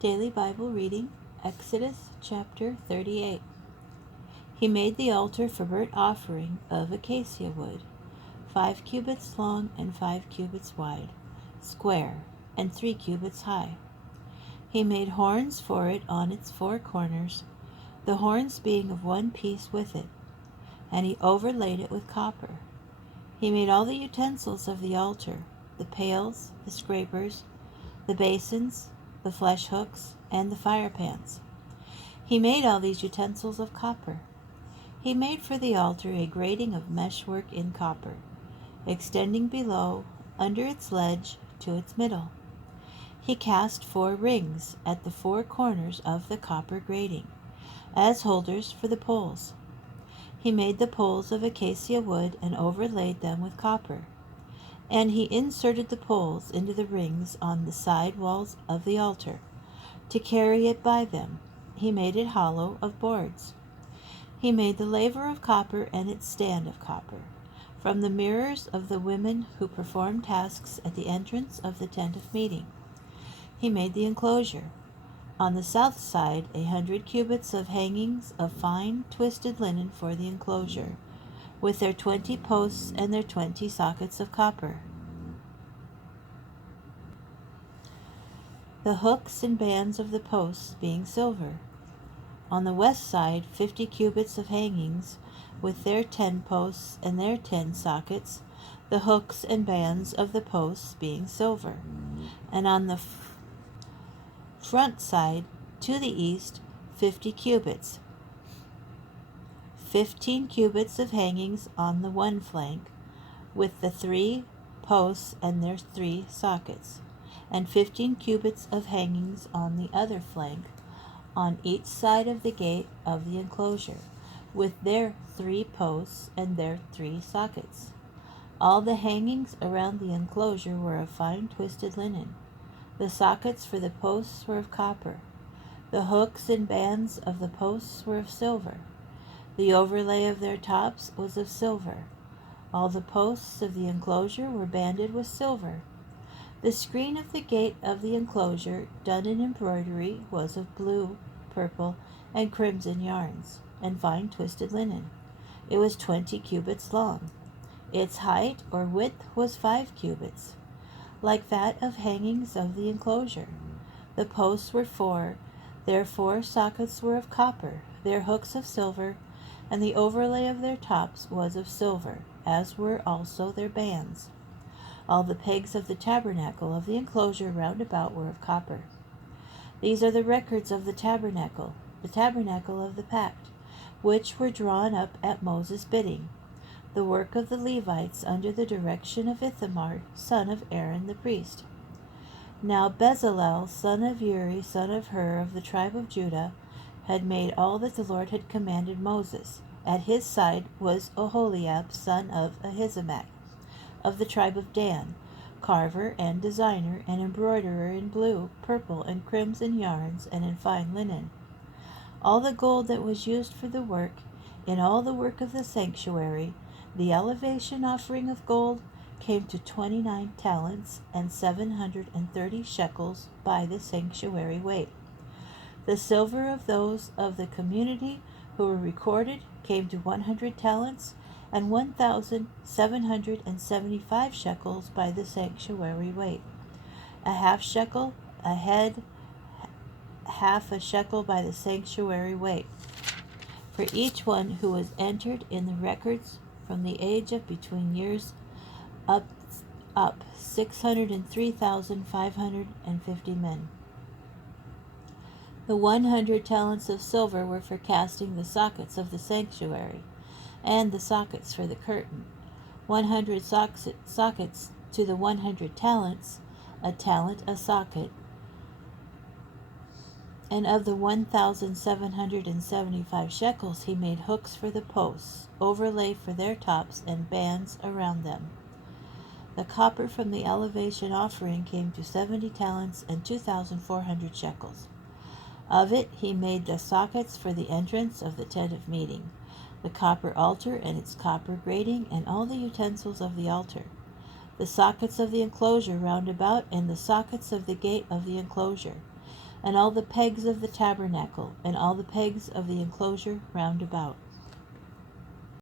Daily Bible reading, Exodus chapter 38. He made the altar for burnt offering of acacia wood, 5 cubits long and 5 cubits wide, square, and 3 cubits high. He made horns for it on its 4 corners, the horns being of one piece with it, and he overlaid it with copper. He made all the utensils of the altar, the pails, the scrapers, the basins, the flesh hooks, and the fire pans. He made all these utensils of copper. He made for the altar a grating of meshwork in copper, extending below, under its ledge, to its middle. He cast 4 rings at the 4 corners of the copper grating, as holders for the poles. He made the poles of acacia wood and overlaid them with copper. And he inserted the poles into the rings on the side walls of the altar. To carry it by them, he made it hollow of boards. He made the laver of copper and its stand of copper, from the mirrors of the women who performed tasks at the entrance of the tent of meeting. He made the enclosure. On the south side, 100 cubits of hangings of fine twisted linen for the enclosure, with their 20 posts and their 20 sockets of copper. The hooks and bands of the posts being silver. On the west side, 50 cubits of hangings, with their 10 posts and their 10 sockets, the hooks and bands of the posts being silver. And on the front side, to the east, 50 cubits. 15 cubits of hangings on the one flank, with the 3 posts and their 3 sockets, and 15 cubits of hangings on the other flank, on each side of the gate of the enclosure, with their 3 posts and their 3 sockets. All the hangings around the enclosure were of fine twisted linen. The sockets for the posts were of copper. The hooks and bands of the posts were of silver. The overlay of their tops was of silver. All the posts of the enclosure were banded with silver. The screen of the gate of the enclosure, done in embroidery, was of blue, purple, and crimson yarns, and fine twisted linen. It was 20 cubits long. Its height or width was 5 cubits, like that of hangings of the enclosure. The posts were 4, their 4 sockets were of copper, their hooks of silver, and the overlay of their tops was of silver, as were also their bands. All the pegs of the tabernacle of the enclosure round about were of copper. These are the records of the tabernacle of the pact, which were drawn up at Moses' bidding, the work of the Levites under the direction of Ithamar, son of Aaron the priest. Now Bezalel, son of Uri, son of Hur, of the tribe of Judah, had made all that the Lord had commanded Moses. At his side was Oholiab, son of Ahisamach, of the tribe of Dan, carver and designer and embroiderer in blue, purple, and crimson yarns and in fine linen. All the gold that was used for the work, in all the work of the sanctuary, the elevation offering of gold, came to 29 talents and 730 shekels by the sanctuary weight. The silver of those of the community who were recorded came to 100 talents and 1,775 shekels by the sanctuary weight. A half shekel, a head, half a shekel by the sanctuary weight, for each one who was entered in the records from the age of between years up 603,550 men. The 100 talents of silver were for casting the sockets of the sanctuary, and the sockets for the curtain. 100 sockets to the 100 talents, a talent a socket. And of the 1,775 shekels he made hooks for the posts, overlay for their tops, and bands around them. The copper from the elevation offering came to 70 talents and 2,400 shekels. Of it he made the sockets for the entrance of the tent of meeting, the copper altar and its copper grating, and all the utensils of the altar, the sockets of the enclosure round about, and the sockets of the gate of the enclosure, and all the pegs of the tabernacle, and all the pegs of the enclosure round about.